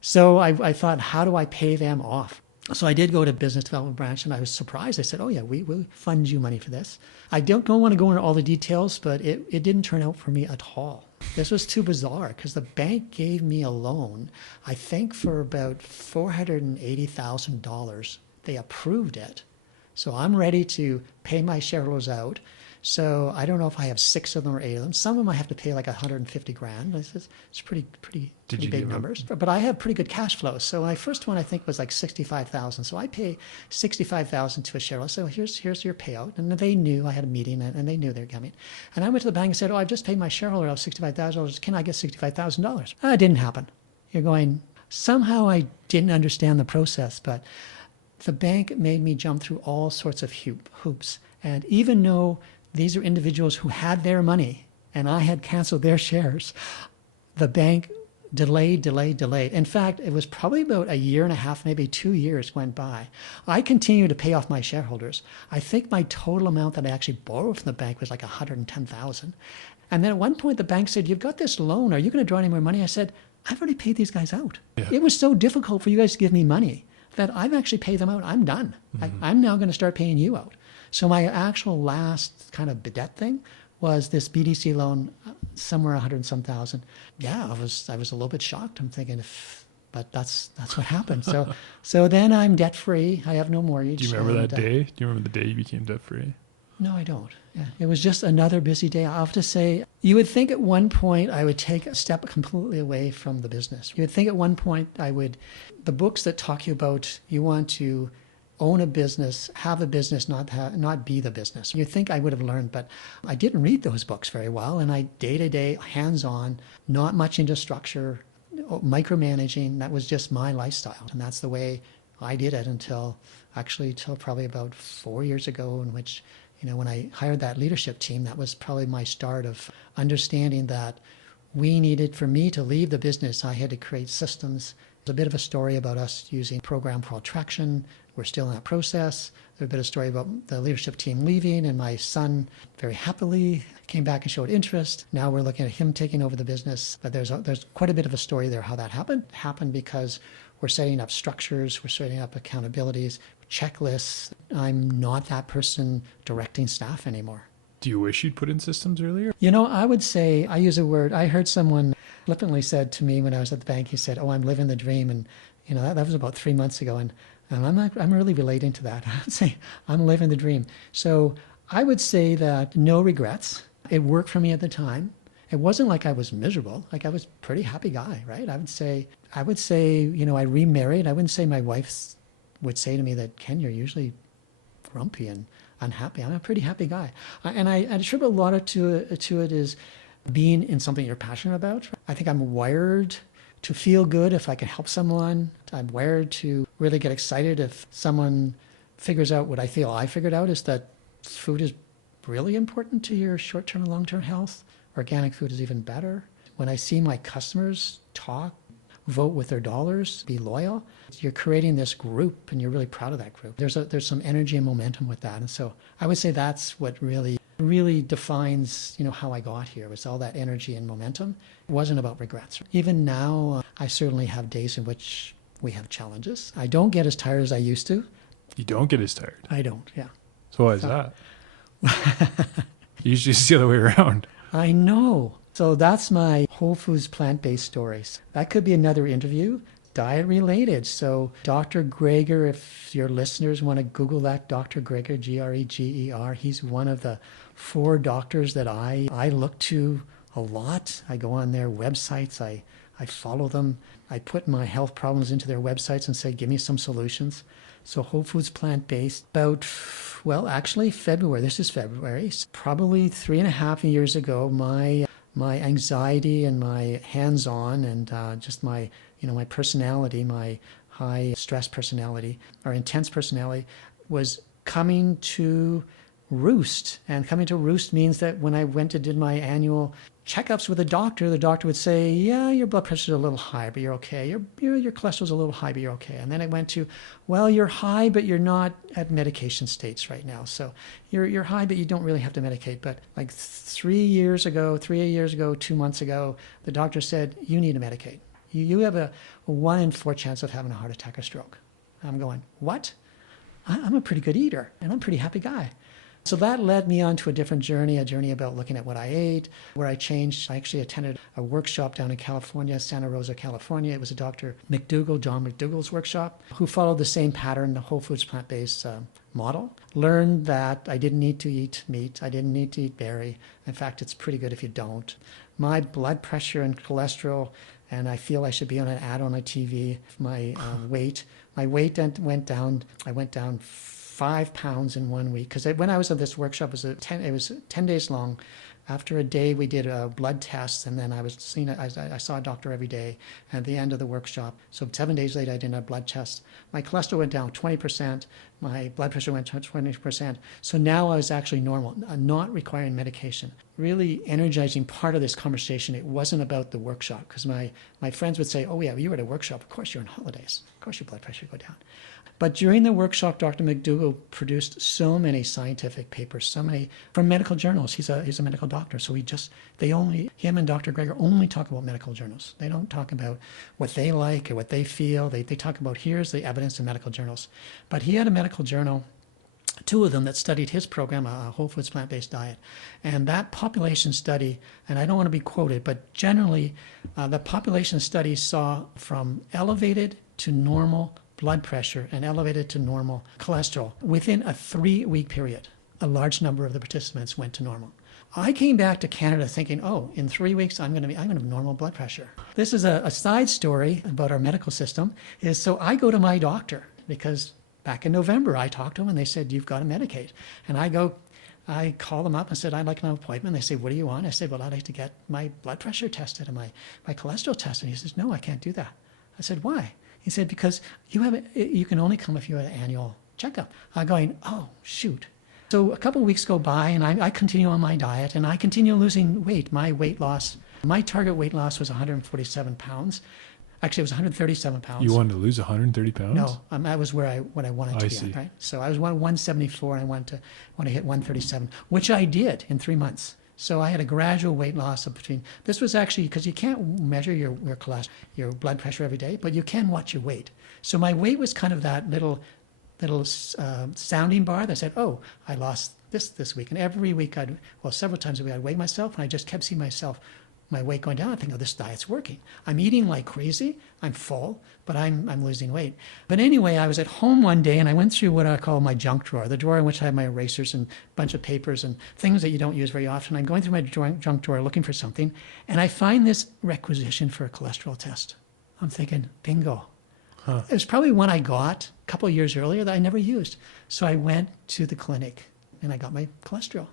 So I thought, how do I pay them off? So I did go to business development branch, and I was surprised. I said, oh yeah, we will fund you money for this. I don't want to go into all the details, but it didn't turn out for me at all. This was too bizarre because the bank gave me a loan, I think for about $480,000. They approved it. So I'm ready to pay my shareholders out. So I don't know if I have 6 of them or 8 of them. Some of them I have to pay like $150,000. It's pretty big numbers. But I have pretty good cash flow. So my first one I think was like $65,000. So I pay $65,000 to a shareholder. So here's your payout. And they knew I had a meeting, and they knew they were coming. And I went to the bank and said, I've just paid my shareholder out $65,000. Can I get $65,000? It didn't happen. You're going, somehow I didn't understand the process, but the bank made me jump through all sorts of hoops. And even though these are individuals who had their money and I had canceled their shares, the bank delayed. In fact, it was probably about a year and a half, maybe 2 years went by. I continued to pay off my shareholders. I think my total amount that I actually borrowed from the bank was like $110,000. And then at one point the bank said, you've got this loan. Are you going to draw any more money? I said, I've already paid these guys out. Yeah. It was so difficult for you guys to give me money that I've actually paid them out. I'm done. Mm-hmm. I'm now going to start paying you out. So my actual last kind of debt thing was this BDC loan, somewhere 100-some thousand. Yeah, I was a little bit shocked. I'm thinking, but that's what happened. So then I'm debt free. I have no mortgage. Do you remember that day? Do you remember the day you became debt free? No, I don't. Yeah, it was just another busy day. I have to say, you would think at one point I would take a step completely away from the business. You would think at one point the books that talk you about, you want to own a business, have a business, not be the business. You'd think I would have learned, but I didn't read those books very well. And I day-to-day, hands-on, not much into structure, micromanaging. That was just my lifestyle. And that's the way I did it until probably about 4 years ago, in which, when I hired that leadership team, that was probably my start of understanding that for me to leave the business, I had to create systems. There's a bit of a story about us using a program called Traction. We're still in that process. There's a bit of a story about the leadership team leaving, and my son very happily came back and showed interest. Now we're looking at him taking over the business. But there's quite a bit of a story there how that happened. It happened because we're setting up structures, we're setting up accountabilities, checklists. I'm not that person directing staff anymore. Do you wish you'd put in systems earlier? I would say, I use a word, I heard someone flippantly said to me when I was at the bank, he said, I'm living the dream. And, that was about 3 months ago. And I'm really relating to that. I would say I'm living the dream. So I would say that no regrets. It worked for me at the time. It wasn't like I was miserable. Like, I was a pretty happy guy, right? I would say, I remarried. I wouldn't say my wife would say to me that, Ken, you're usually grumpy and unhappy. I'm a pretty happy guy. And I attribute a lot to it is being in something you're passionate about. I think I'm wired to feel good if I can help someone. I'm wired to really get excited if someone figures out what I feel I figured out, is that food is really important to your short-term and long-term health. Organic food is even better. When I see my customers talk, vote with their dollars, be loyal, you're creating this group and you're really proud of that group. There's some energy and momentum with that. And so I would say that's what really defines, how I got here, was all that energy and momentum. It wasn't about regrets. Even now, I certainly have days in which we have challenges. I don't get as tired as I used to. You don't get as tired? I don't, yeah. So why is that? Usually it's the other way around. I know. So that's my Whole Foods plant-based stories. That could be another interview, diet related. So Dr. Greger, if your listeners want to Google that, Dr. Greger, Greger, he's one of the 4 doctors that I look to a lot. I go on their websites. I follow them. I put my health problems into their websites and say, give me some solutions. So Whole Foods plant-based, actually February, this is February, probably 3.5 years ago, my anxiety and my hands-on and just my personality, my high stress personality or intense personality was coming to roost. And coming to roost means that when I went and did my annual checkups with the doctor would say, yeah, your blood pressure is a little high, but you're okay. Your cholesterol's a little high, but you're okay. And then it went to, well, you're high, but you're not at medication states right now. So you're high, but you don't really have to medicate. But like 3 years ago, 2 months ago, the doctor said, you need to medicate. You have a 1 in 4 chance of having a heart attack or stroke. I'm going, what? I'm a pretty good eater, and I'm a pretty happy guy. So that led me on to a different journey, a journey about looking at what I ate, where I changed. I actually attended a workshop down in California, Santa Rosa, California. It was a Dr. McDougall, John McDougall's workshop, who followed the same pattern, the Whole Foods plant-based model. Learned that I didn't need to eat meat. I didn't need to eat dairy. In fact, it's pretty good if you don't. My blood pressure and cholesterol, and I feel I should be on an ad on a TV. My weight went down. I went down 5 pounds in 1 week, because when I was at this workshop, it was 10 days long. After a day, we did a blood test, and then I saw a doctor every day at the end of the workshop. So 7 days later, I did a blood test. My cholesterol went down 20%. My blood pressure went down 20%. So now I was actually normal, not requiring medication. Really energizing part of this conversation. It wasn't about the workshop, because my friends would say, oh yeah, you were at a workshop. Of course you're on holidays. Of course your blood pressure would go down. But during the workshop, Dr. McDougall produced so many scientific papers, so many from medical journals. He's a medical doctor, so him and Dr. Greger only talk about medical journals. They don't talk about what they like or what they feel. They talk about, here's the evidence in medical journals. But he had a medical journal, 2 of them, that studied his program, a Whole Foods plant-based diet. And that population study, and I don't want to be quoted, but generally the population study saw from elevated to normal blood pressure and elevated to normal cholesterol within a 3-week period. A large number of the participants went to normal. I came back to Canada thinking, oh, in 3 weeks, I'm going to have normal blood pressure. This is a side story about our medical system. So I go to my doctor, because back in November, I talked to them and they said, you've got to medicate. And I call them up and said, I'd like an appointment. They say, what do you want? I said, well, I'd like to get my blood pressure tested and my cholesterol tested. And he says, no, I can't do that. I said, why? He said, because you can only come if you have an annual checkup. I'm going, oh, shoot. So a couple of weeks go by, and I continue on my diet, and I continue losing weight. My weight loss, my target weight loss was 147 pounds. Actually, it was 137 pounds. You wanted to lose 130 pounds? No, that was what I wanted to be see. at, right? So I was 174, and I want to hit 137, which I did in 3 months. So I had a gradual weight loss of this was actually, because you can't measure your cholesterol, your blood pressure every day, but you can watch your weight. So my weight was kind of that little sounding bar that said, oh, I lost this week. And every week several times a week I'd weigh myself, and I just kept seeing my weight going down. I think, oh, this diet's working. I'm eating like crazy. I'm full, but I'm losing weight. But anyway, I was at home one day, and I went through what I call my junk drawer, the drawer in which I have my erasers and a bunch of papers and things that you don't use very often. I'm going through my junk drawer looking for something, and I find this requisition for a cholesterol test. I'm thinking, bingo. Huh. It was probably one I got a couple of years earlier that I never used. So I went to the clinic, and I got my cholesterol.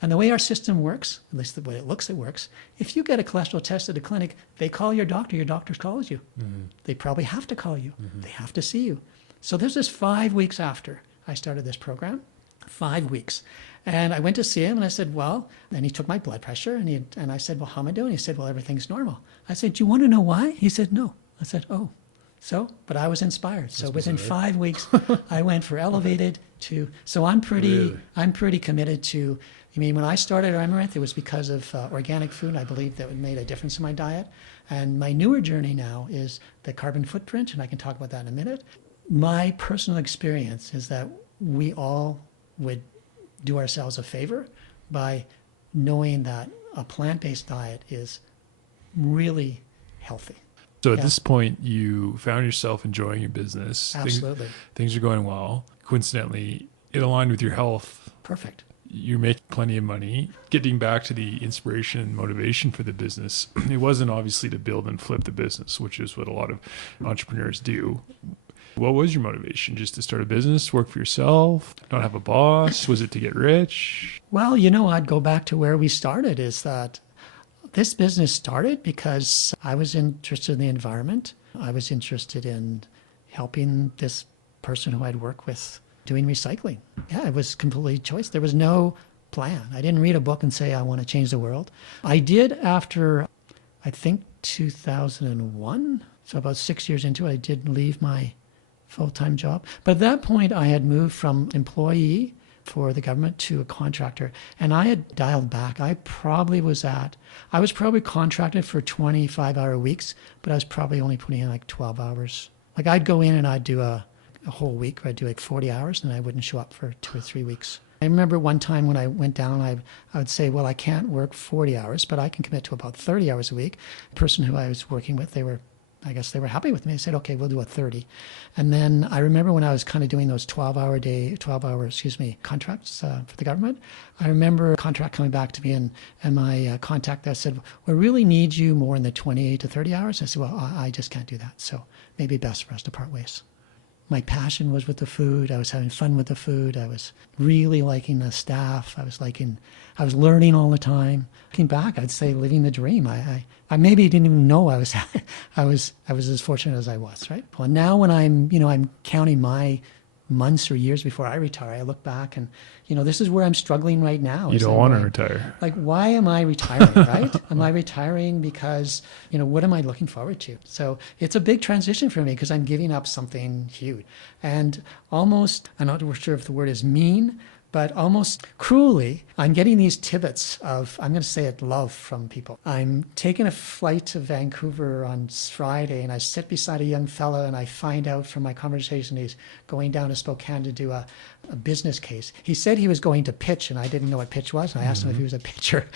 And the way our system works, at least the way it works, if you get a cholesterol test at a clinic, they call your doctor calls you. They probably have to call you. They have to see you. So there's this 5 weeks after I started this program, 5 weeks. And I went to see him and I said, well, and he took my blood pressure and I said, well, how am I doing? He said, well, everything's normal. I said, do you want to know why? He said, no. I said, oh. So, but I was inspired. So within 5 weeks, I went for elevated to, so I'm pretty committed to, I mean, when I started Amaranth, it was because of organic food. I believe that it made a difference in my diet. And my newer journey now is the carbon footprint, and I can talk about that in a minute. My personal experience is that we all would do ourselves a favor by knowing that a plant-based diet is really healthy. So at this point, you found yourself enjoying your business. Absolutely. Things are going well. Coincidentally, it aligned with your health. Perfect. You're making plenty of money. Getting back to the inspiration and motivation for the business, it wasn't obviously to build and flip the business, which is what a lot of entrepreneurs do. What was your motivation? Just to start a business, work for yourself, not have a boss? Was it to get rich? Well, I'd go back to where we started, is that this business started because I was interested in the environment. I was interested in helping this person who I'd worked with doing recycling. Yeah, it was completely choice. There was no plan. I didn't read a book and say, I want to change the world. I did after, I think, 2001. So about 6 years into it, I did leave my full-time job. But at that point, I had moved from employee for the government to a contractor, and I had dialed back. I was probably contracted for 25-hour weeks, but I was probably only putting in like 12 hours. Like I'd go in and I'd do a whole week, or I'd do like 40 hours, and I wouldn't show up for 2 or 3 weeks. I remember one time when I went down, I would say, well, I can't work 40 hours, but I can commit to about 30 hours a week. The person who I was working with, I guess they were happy with me. They said, okay, we'll do a 30. And then I remember when I was kind of doing those 12-hour contracts for the government, I remember a contract coming back to me and my contact there said, we really need you more in the 28 to 30 hours. I said, well, I just can't do that. So maybe best for us to part ways. My passion was with the food. I was having fun with the food. I was really liking the staff. I was learning all the time. Looking back, I'd say living the dream. I maybe didn't even know I was as fortunate as I was, right? Well, now when I'm counting my months or years before I retire, I look back and, this is where I'm struggling right now. You don't want to retire. Like, why am I retiring, right? Am I retiring because, what am I looking forward to? So it's a big transition for me because I'm giving up something huge. And almost, I'm not sure if the word is mean, but almost cruelly, I'm getting these tidbits of, I'm going to say it, love from people. I'm taking a flight to Vancouver on Friday, and I sit beside a young fellow, and I find out from my conversation he's going down to Spokane to do a business case. He said he was going to pitch, and I didn't know what pitch was. I asked him if he was a pitcher,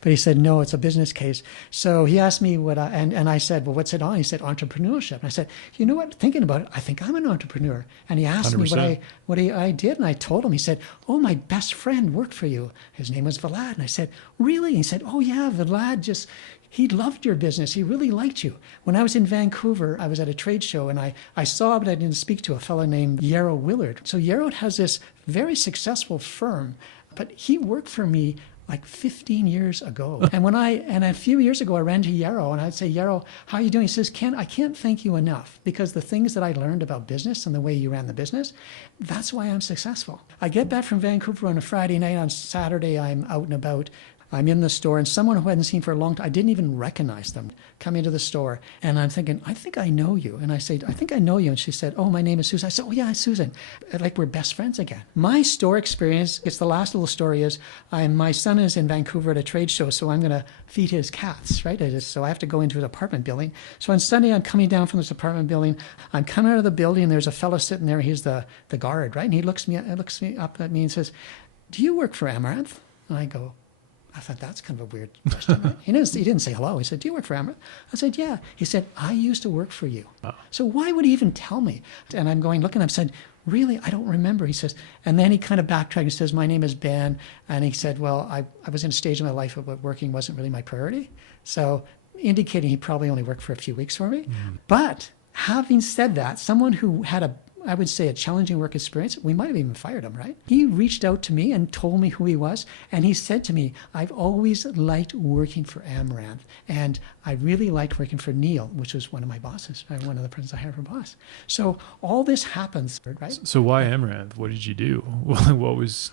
but he said, no, it's a business case. So he asked me and I said, well, what's it on? He said, entrepreneurship. And I said, you know what, thinking about it, I think I'm an entrepreneur. And he asked 100%. Me what I did, and I told him. He said, oh, my best friend worked for you. His name was Vlad. And I said, really? And he said, oh, yeah, Vlad he loved your business. He really liked you. When I was in Vancouver, I was at a trade show, and I saw, but I didn't speak to, a fellow named Yarrow Willard. So Yarrow has this very successful firm, but he worked for me like 15 years ago. And a few years ago, I ran to Yarrow, and I'd say, Yarrow, how are you doing? He says, Ken, I can't thank you enough, because the things that I learned about business and the way you ran the business, that's why I'm successful. I get back from Vancouver on a Friday night. On Saturday, I'm out and about. I'm in the store, and someone who I hadn't seen for a long time, I didn't even recognize them, come into the store, and I'm thinking, I think I know you. And I said, I think I know you. And she said, oh, my name is Susan. I said, oh, yeah, it's Susan. Like, we're best friends again. My store experience, it's the last little story, is my son is in Vancouver at a trade show, so I'm going to feed his cats, right? So I have to go into an apartment building. So on Sunday, I'm coming down from this apartment building. I'm coming out of the building, and there's a fellow sitting there. He's the guard, right? And he looks me up at me and says, do you work for Amaranth? And I go, I thought, that's kind of a weird question. Right? He didn't say hello. He said, do you work for Amaranth? I said, yeah. He said, I used to work for you. Oh. So why would he even tell me? And I'm going, looking, I've said, really, I don't remember. He says, and then he kind of backtracked and says, my name is Ben. And he said, well, I was in a stage of my life where working wasn't really my priority. So indicating he probably only worked for a few weeks for me. Mm. But having said that, someone who had I would say, a challenging work experience. We might have even fired him, right? He reached out to me and told me who he was. And he said to me, I've always liked working for Amaranth. And I really liked working for Neil, which was one of my bosses, right? One of the persons I hired for boss. So all this happens, right? So why Amaranth? What did you do?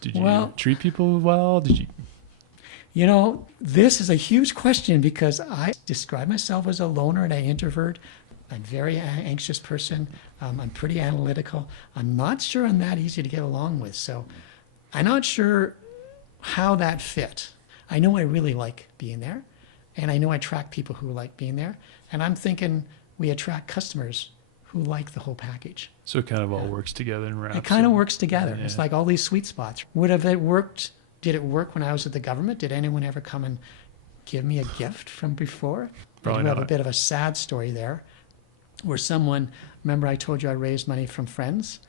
Did you treat people well? This is a huge question because I describe myself as a loner and an introvert. I'm a very anxious person. I'm pretty analytical. I'm not sure I'm that easy to get along with. So I'm not sure how that fit. I know I really like being there, and I know I attract people who like being there. And I'm thinking we attract customers who like the whole package. So it kind of all works together and wraps. It kind of works together. Yeah. It's like all these sweet spots. Would have it worked? Did it work when I was at the government? Did anyone ever come and give me a gift from before? Probably we not. have a bit of a sad story there. Where remember I told you I raised money from friends?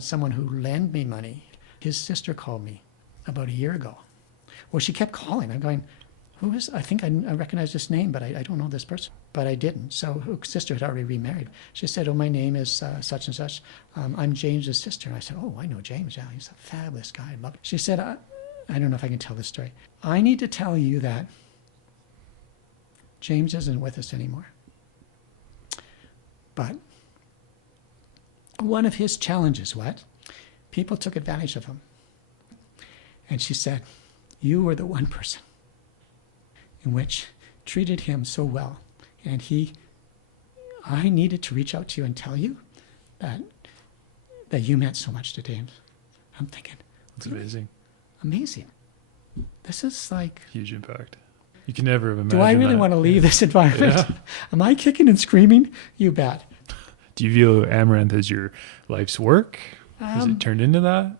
Someone who lent me money, his sister called me about a year ago. Well, she kept calling. I'm going, who is, I think I recognize this name, but I don't know this person. But I didn't. So her sister had already remarried. She said, my name is such and such. I'm James's sister. And I said, I know James. Yeah, he's a fabulous guy. I love him. She said, I don't know if I can tell this story. I need to tell you that James isn't with us anymore. But one of his challenges, people took advantage of him. And she said, you were the one person in which treated him so well. And I needed to reach out to you and tell you that you meant so much to James. I'm thinking, that's amazing. Amazing. This is like huge impact. You can never have imagined. Do I really want to leave this environment? Yeah. Am I kicking and screaming? You bet. Do you view Amaranth as your life's work? Has it turned into that?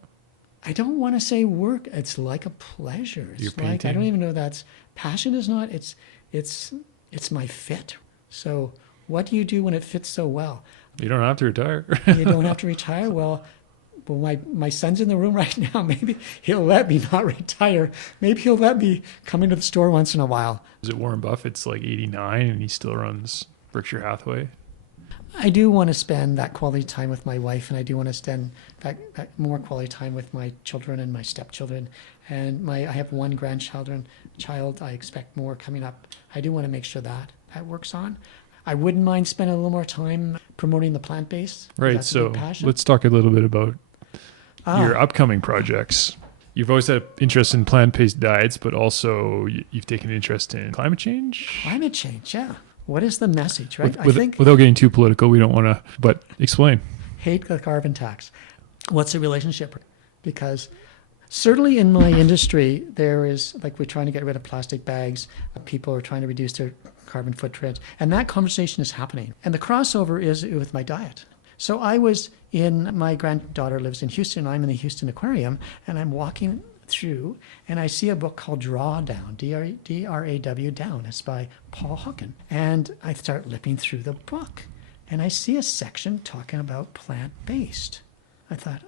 I don't want to say work. It's like a pleasure. It's like, I don't even know that's passion is not. It's my fit. So what do you do when it fits so well? You don't have to retire. You don't have to retire. Well, my son's in the room right now. Maybe he'll let me not retire. Maybe he'll let me come into the store once in a while. Is it Warren Buffett's like 89 and he still runs Berkshire Hathaway? I do want to spend that quality time with my wife, and I do want to spend that more quality time with my children and my stepchildren. And I have one grandchild. I expect more coming up. I do want to make sure that works on. I wouldn't mind spending a little more time promoting the plant-based. Right, so let's talk a little bit about your upcoming projects. You've always had interest in plant-based diets, but also you've taken an interest in climate change? Climate change, yeah. What is the message, right? I think without getting too political, we don't want to, but explain. Hate the carbon tax. What's the relationship? Because certainly in my industry, there is, like, we're trying to get rid of plastic bags. People are trying to reduce their carbon footprint. And that conversation is happening. And the crossover is with my diet. So my granddaughter lives in Houston. I'm in the Houston Aquarium, and I'm walking through, and I see a book called Drawdown, D-R-A-W, Down. It's by Paul Hawken. And I start flipping through the book, and I see a section talking about plant-based. I thought,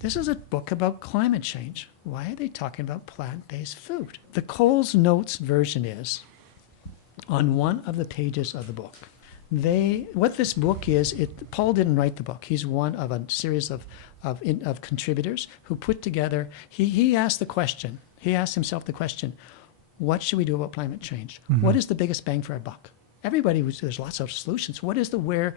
this is a book about climate change. Why are they talking about plant-based food? The Coles Notes version is on one of the pages of the book. What this book is, Paul didn't write the book. He's one of a series of contributors who put together, he asked himself the question, what should we do about climate change? Mm-hmm. What is the biggest bang for our buck? There's lots of solutions. Where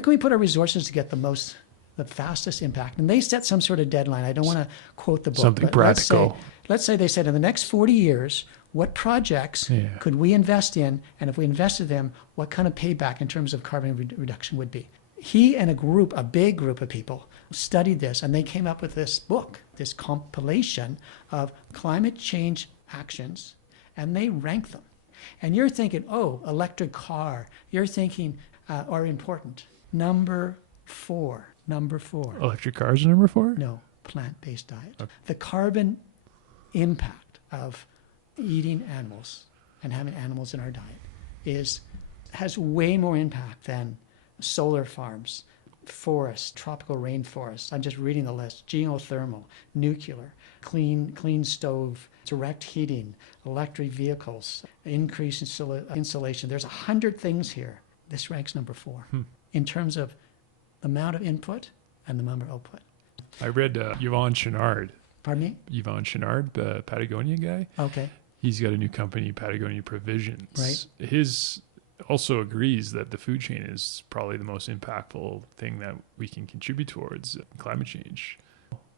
can we put our resources to get the fastest impact? And they set some sort of deadline. I don't want to quote the book. Something practical. Let's say they said in the next 40 years, what projects could we invest in? And if we invested them, what kind of payback in terms of carbon reduction would be? He and a big group of people studied this, and they came up with this book, this compilation of climate change actions, and they rank them. And you're thinking, electric car. You're thinking, are important. Number four. Electric cars are number 4? No, plant-based diet. Okay. The carbon impact of eating animals and having animals in our diet has way more impact than solar farms, forests, tropical rainforests. I'm just reading the list. Geothermal, nuclear, clean stove, direct heating, electric vehicles, increase insulation. There's 100 things here. This ranks number 4 in terms of the amount of input and the number of output. I read Yvon Chouinard. Pardon me? Yvon Chouinard, the Patagonia guy. Okay. He's got a new company, Patagonia Provisions. Right. His also agrees that the food chain is probably the most impactful thing that we can contribute towards climate change.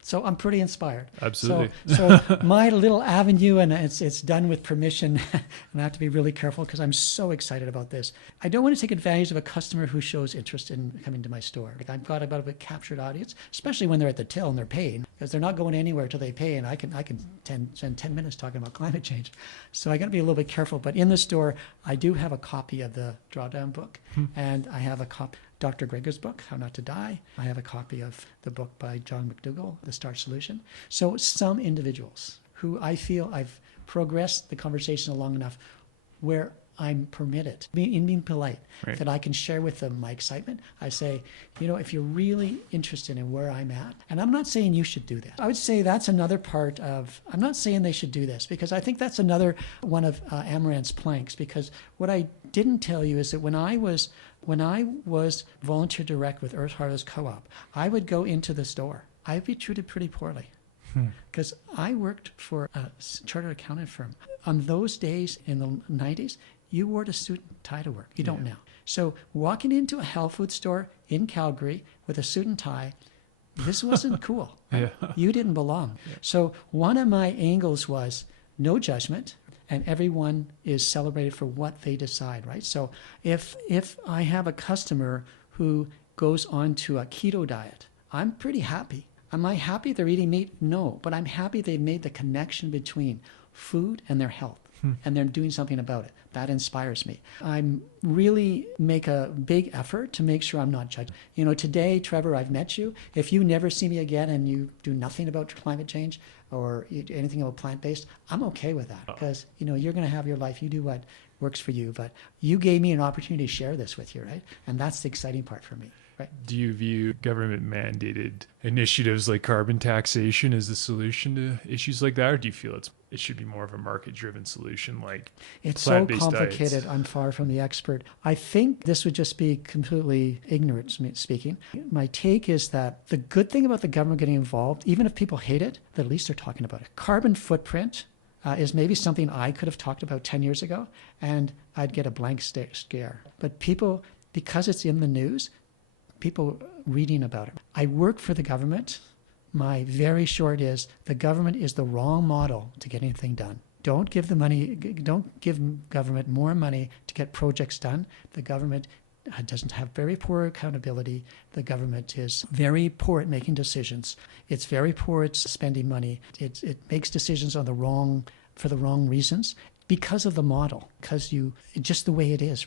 So I'm pretty inspired. Absolutely. So my little avenue, and it's done with permission, and I have to be really careful because I'm so excited about this. I don't want to take advantage of a customer who shows interest in coming to my store. Like I've got about a captured audience, especially when they're at the till and they're paying, because they're not going anywhere till they pay, and I can spend 10 minutes talking about climate change. So I got to be a little bit careful. But in the store, I do have a copy of the Drawdown book, and I have a copy. Dr. Greger's book, How Not to Die. I have a copy of the book by John McDougall, The Starch Solution. So some individuals who I feel I've progressed the conversation along enough where I'm permitted, in being polite, right, that I can share with them my excitement. I say, if you're really interested in where I'm at, and I'm not saying you should do this. I would say that's another part of, I'm not saying they should do this, because I think that's another one of Amaranth's planks, because what I didn't tell you is that when I was volunteer direct with Earth Harvest Co-op, I would go into the store. I'd be treated pretty poorly because I worked for a chartered accountant firm. On those days in the 90s, you wore a suit and tie to work. You don't now. So walking into a health food store in Calgary with a suit and tie, this wasn't cool. Yeah. You didn't belong. Yeah. So one of my angles was no judgment, and everyone is celebrated for what they decide, right? So if I have a customer who goes on to a keto diet, I'm pretty happy. Am I happy they're eating meat? No, but I'm happy they made the connection between food and their health, and they're doing something about it. That inspires me. I really make a big effort to make sure I'm not judged. Today, Trevor, I've met you. If you never see me again and you do nothing about climate change or anything about plant-based, I'm okay with that because, you're going to have your life. You do what works for you. But you gave me an opportunity to share this with you, right? And that's the exciting part for me. Right. Do you view government-mandated initiatives like carbon taxation as the solution to issues like that, or do you feel it should be more of a market-driven solution like it's so complicated. Diets? I'm far from the expert. I think this would just be completely ignorant speaking. My take is that the good thing about the government getting involved, even if people hate it, at least they're talking about it. Carbon footprint is maybe something I could have talked about 10 years ago, and I'd get a blank scare. But people, because it's in the news, people reading about it. I work for the government. My very short is the government is the wrong model to get anything done. Don't give government more money to get projects done. The government doesn't have very poor accountability. The government is very poor at making decisions. It's very poor at spending money. It makes decisions for the wrong reasons. Because of the model, just the way it is.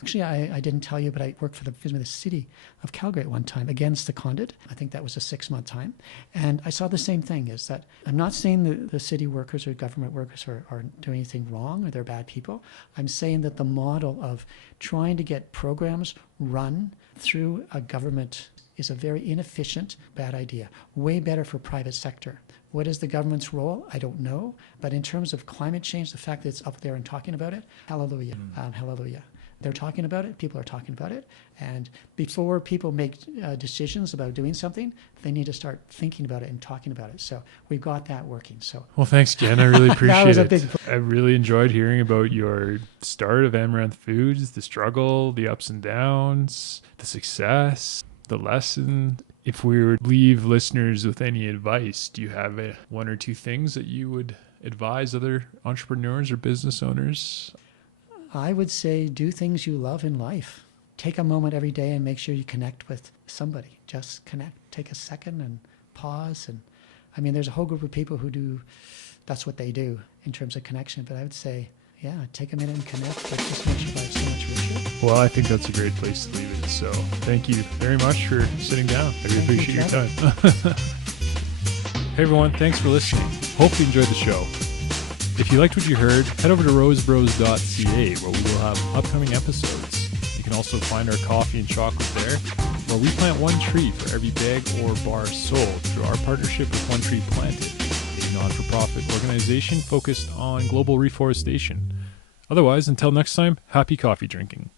Actually, I didn't tell you, but I worked for the city of Calgary at one time against the Condit. I think that was a 6-month time. And I saw the same thing, is that I'm not saying the city workers or government workers are doing anything wrong or they're bad people. I'm saying that the model of trying to get programs run through a government is a very inefficient, bad idea. Way better for private sector. What is the government's role? I don't know. But in terms of climate change, the fact that it's up there and talking about it, hallelujah, hallelujah. They're talking about it. People are talking about it. And before people make decisions about doing something, they need to start thinking about it and talking about it. So we've got that working. So well, thanks, Ken. I really appreciate it. I really enjoyed hearing about your start of Amaranth Foods, the struggle, the ups and downs, the success, the lesson. If we were to leave listeners with any advice, do you have one or two things that you would advise other entrepreneurs or business owners? I would say do things you love in life. Take a moment every day and make sure you connect with somebody. Just connect. Take a second and pause. And there's a whole group of people who that's what they do in terms of connection. But I would say, take a minute and connect. That just makes your life so much richer. Well, I think that's a great place to leave it. So thank you very much for sitting down. I really appreciate your time. Hey everyone, thanks for listening. Hope you enjoyed the show. If you liked what you heard, head over to rosebros.ca where we will have upcoming episodes. You can also find our coffee and chocolate there, where we plant one tree for every bag or bar sold through our partnership with One Tree Planted, a non-for-profit organization focused on global reforestation. Otherwise, until next time, happy coffee drinking.